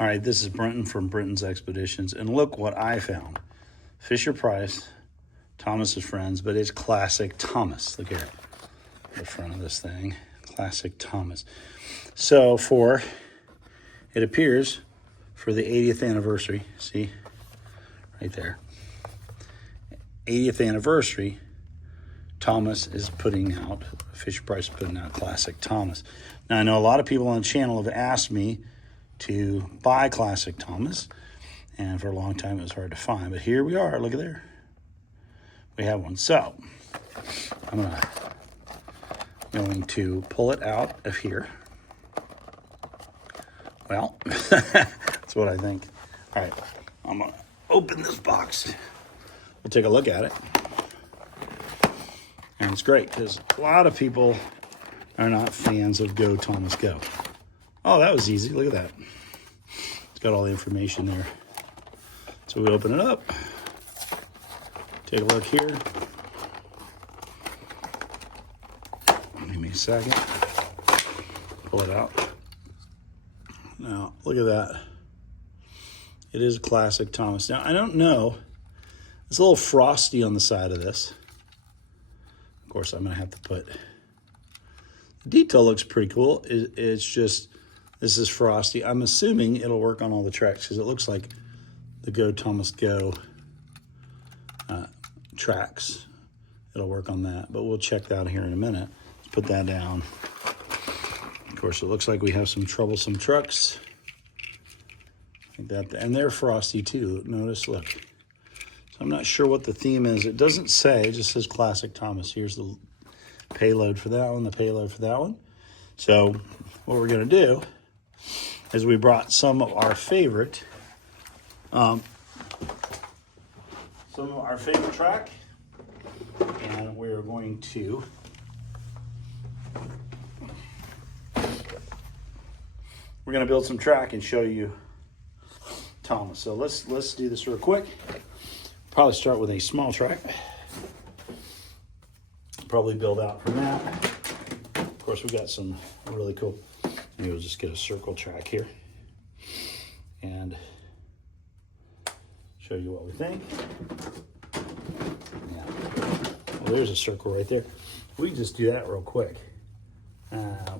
All right, this is Brenton from Brenton's Expeditions, and look what I found. Fisher-Price, Thomas's friends, but it's Classic Thomas. Look here, the front of this thing, Classic Thomas. So it appears for the 80th anniversary, see, right there, 80th anniversary, Thomas is putting out, Fisher-Price is putting out Classic Thomas. Now, I know a lot of people on the channel have asked me to buy Classic Thomas, and for a long time it was hard to find, but here we are. Look at there, we have one. So I'm going to pull it out of here. Well, that's what I think. All right, I'm gonna open this box. We'll take a look at it, and it's great because a lot of people are not fans of Go Thomas Go. Oh, that was easy. Look at that. It's got all the information there. So we open it up. Take a look here. Give me a second. Pull it out. Now, look at that. It is a Classic Thomas. Now, I don't know. It's a little frosty on the side of this. Of course, I'm going to have to put... The detail looks pretty cool. It's just... This is frosty. I'm assuming it'll work on all the tracks because it looks like the Go Thomas Go tracks. It'll work on that, but we'll check that here in a minute. Let's put that down. Of course, it looks like we have some Troublesome trucks. Like that, and they're frosty too. Notice, look. So I'm not sure what the theme is. It doesn't say. It just says Classic Thomas. Here's the payload for that one, the payload for that one. So what we're going to do is we brought some of our favorite track, and we're going to build some track and show you Thomas. So let's do this real quick. Probably start with a small track. Probably build out from that. Of course, we got some really cool. Maybe we'll just get a circle track here and show you what we think. Yeah. Well, there's a circle right there. We can just do that real quick.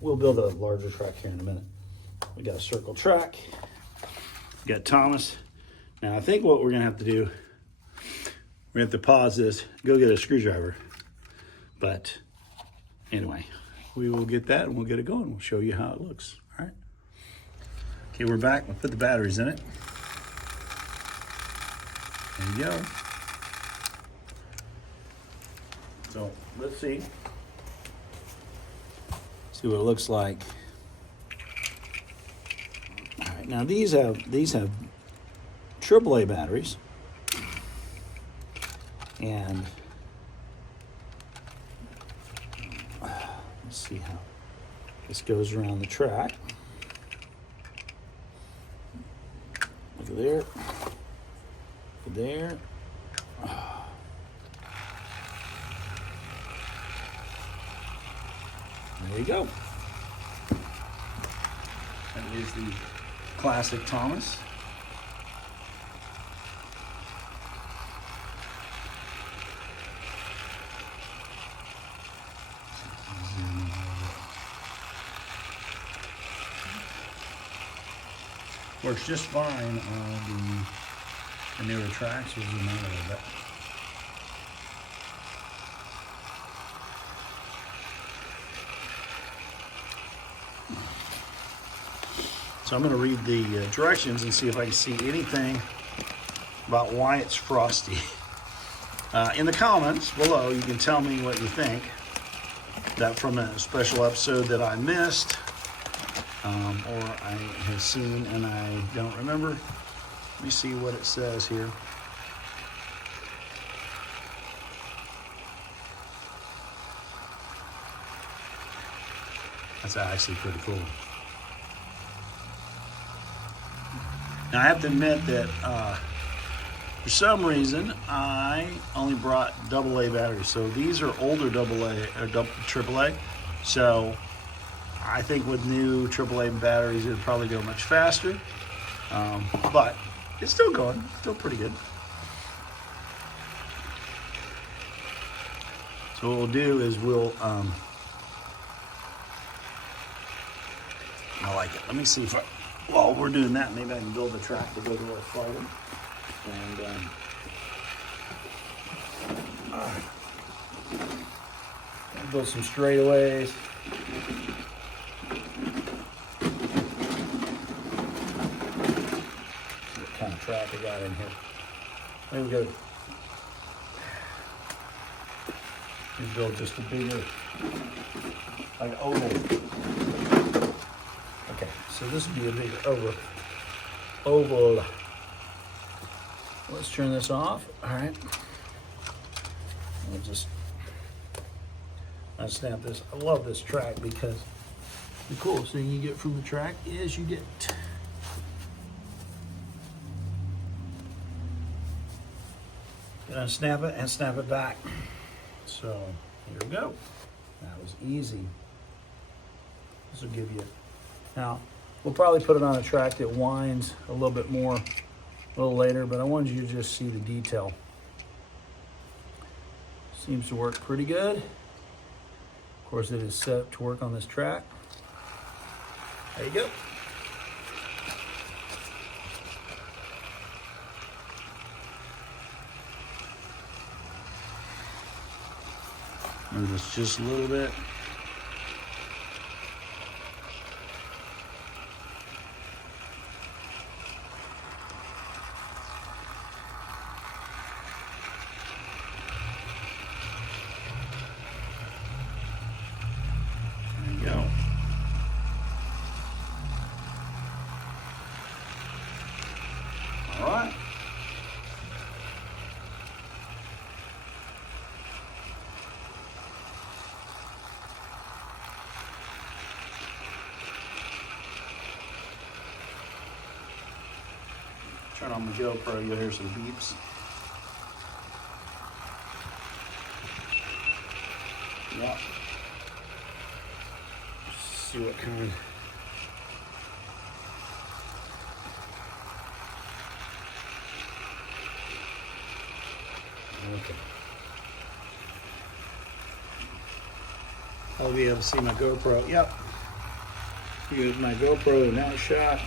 We'll build a larger track here in a minute. We got a circle track. We got Thomas. Now, I think what we're going to have to do, we're going to have to pause this, go get a screwdriver. But anyway, we will get that and we'll get it going. We'll show you how it looks. All right. Okay, we're back. We'll put the batteries in it. There you go. So let's see. See what it looks like. All right. Now these have AAA batteries, and let's see how this goes around the track. Look at there. Look at there. There you go. That is the Classic Thomas. Works just fine on the newer tracks. We'll zoom out a little bit. So I'm going to read the directions and see if I can see anything about why it's frosty. In the comments below, you can tell me what you think. That from a special episode that I missed, or I have seen and I don't remember. Let me see what it says here. That's actually pretty cool. Now I have to admit that for some reason I only brought AA batteries. So these are older AA or AAA. So I think with new AAA batteries, it would probably go much faster. But it's still going, still pretty good. So what we'll do is I like it. Let me see if while we're doing that, maybe I can build a track to go to our farm. And build some straightaways. What kind of track I got in here? Maybe we go. We build just a bigger, like an oval. Okay, so this would be a bigger oval. Let's turn this off. All right. We'll just unsnap this. I love this track because the coolest thing you get from the track is you get unsnap it and snap it back. So here we go. That was easy. This will give you. Now we'll probably put it on a track that winds a little bit more a little later, but I wanted you to just see the detail. Seems to work pretty good. Of course, it is set up to work on this track. There you go. Move this just a little bit. All right. Turn on my GoPro, you'll hear some beeps. Yep. See what kind. Okay. I'll be able to see my GoPro. Yep. Use my GoPro in that shot.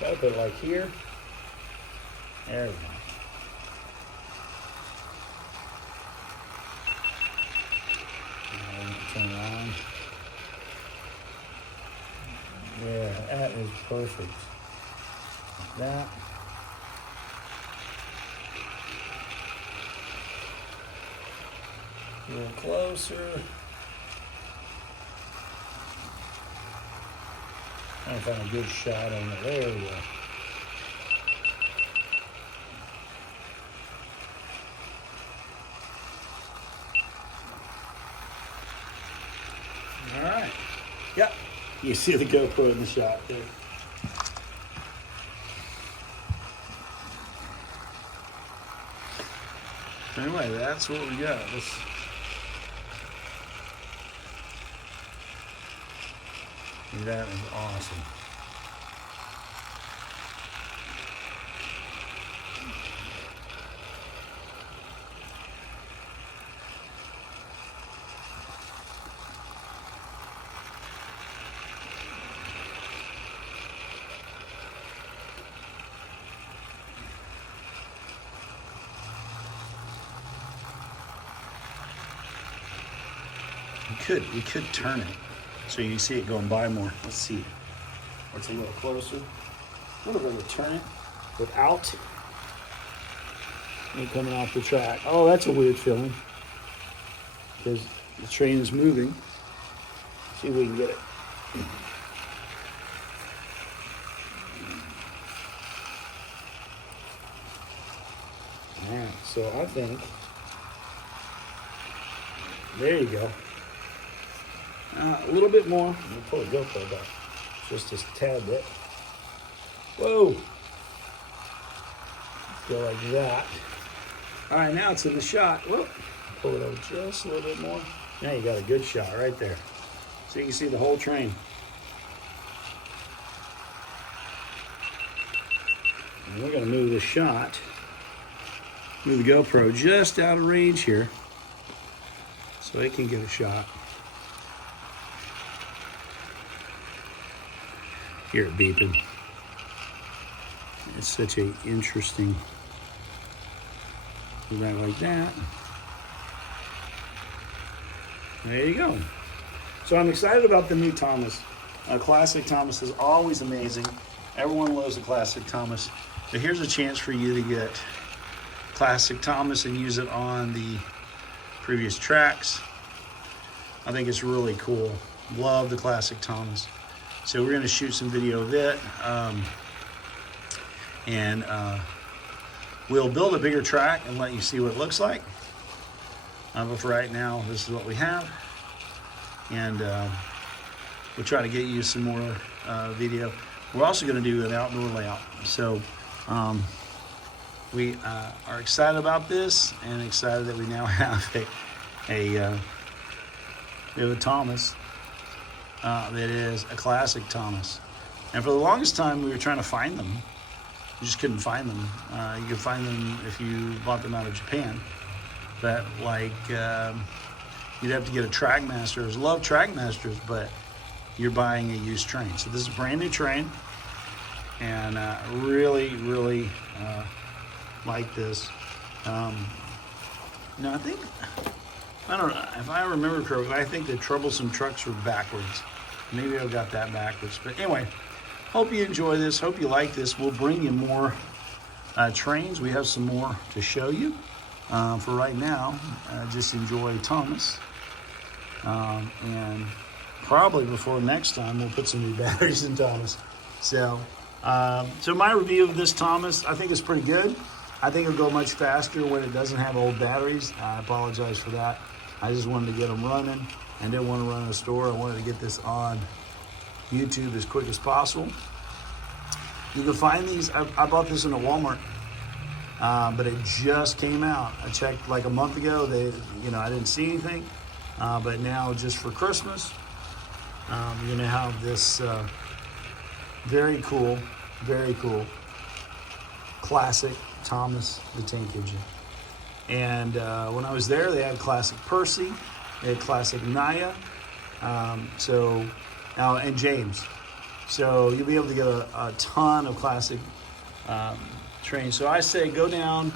Gotta put it like here. There we go. Turn it on. Yeah, that is perfect. Like that. A little closer. I found a good shot on it. There we go. All right. Yep. You see the GoPro in the shot there. Anyway, that's what we got. That is awesome. We could turn it so you see it going by more. Let's see. It's a little closer. A little bit of turn it without it coming off the track. Oh, that's a weird feeling because the train is moving. See if we can get it. All right, so I think there you go. A little bit more. We'll pull the GoPro back just a tad bit. Whoa. Go like that. All right, now it's in the shot. Whoa. Pull it over just a little bit more. Now you got a good shot right there. So you can see the whole train. And we're going to move the shot, move the GoPro just out of range here so it can get a shot. Hear it beeping. It's such a interesting, right like that. There you go. So I'm excited about the new Thomas. Classic Thomas is always amazing. Everyone loves the Classic Thomas. But here's a chance for you to get Classic Thomas and use it on the previous tracks. I think it's really cool. Love the Classic Thomas. So we're going to shoot some video of it. And we'll build a bigger track and let you see what it looks like. But for right now, this is what we have. And we'll try to get you some more video. We're also going to do an outdoor layout. So we are excited about this and excited that we now have a Thomas that is a Classic Thomas. And for the longest time, we were trying to find them. You just couldn't find them. You could find them if you bought them out of Japan. But like, you'd have to get a Trackmasters. Love Trackmasters, but you're buying a used train. So this is a brand new train, and really, really like this. Now I think, I don't know, if I remember correctly, I think the Troublesome trucks were backwards. Maybe I've got that backwards. But anyway, hope you enjoy this. Hope you like this. We'll bring you more trains. We have some more to show you. For right now, just enjoy Thomas. And probably before next time, we'll put some new batteries in Thomas. So my review of this Thomas, I think it's pretty good. I think it'll go much faster when it doesn't have old batteries. I apologize for that. I just wanted to get them running and didn't want to run in a store. I wanted to get this on YouTube as quick as possible. You can find these. I bought this in a Walmart. But it just came out. I checked like a month ago. I didn't see anything. But now, just for Christmas, you're gonna have this very cool Classic Thomas the Tank Engine. And when I was there, they had Classic Percy, they had Classic Naya, and James. So you'll be able to get a ton of Classic train. So I say go down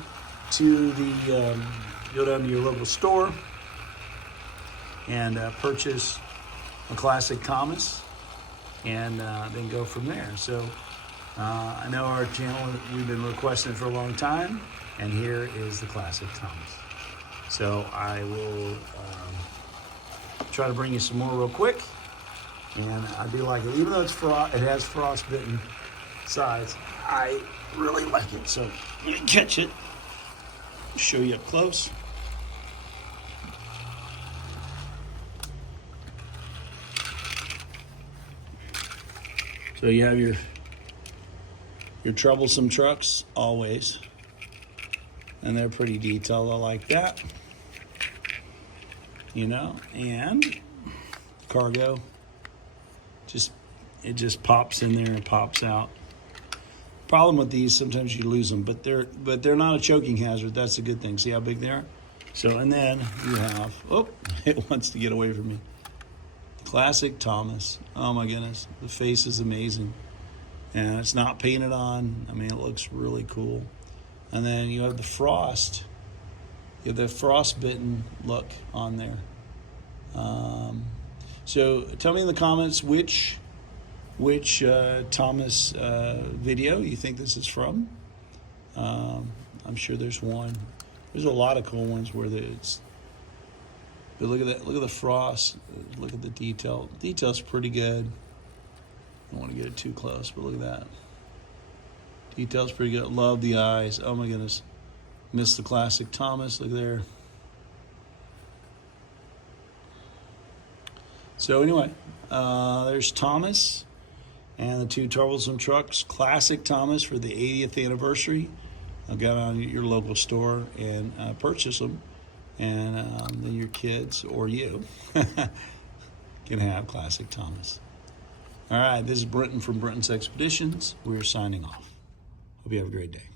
to your local store and purchase a Classic Thomas, and then go from there. So I know our channel, we've been requesting for a long time, and here is the Classic Thomas. So I will try to bring you some more real quick, and I do like it. Even though it has frostbitten sides, I really like it. So let me catch it, show you up close. So you have your Troublesome trucks always, and they're pretty detailed. I like that, and cargo, it just pops in there and pops out. Problem with these, sometimes you lose them, but they're not a choking hazard. That's a good thing. See how big they are? So, and then you have, it wants to get away from me. Classic Thomas. Oh my goodness, the face is amazing, and it's not painted on. I mean, it looks really cool. And then you have the frost. You have the frostbitten look on there. So tell me in the comments which Thomas video you think this is from. I'm sure there's one. There's a lot of cool ones where it's. But look at that! Look at the frost. Look at the detail. Detail's pretty good. I don't want to get it too close, but look at that. Detail's pretty good. Love the eyes. Oh my goodness. Missed the Classic Thomas. Look there. So anyway, there's Thomas and the two Troublesome trucks. Classic Thomas for the 80th anniversary. I'll go on your local store and purchase them. And then your kids or you can have Classic Thomas. All right, this is Brenton from Brenton's Expeditions. We're signing off. Hope you have a great day.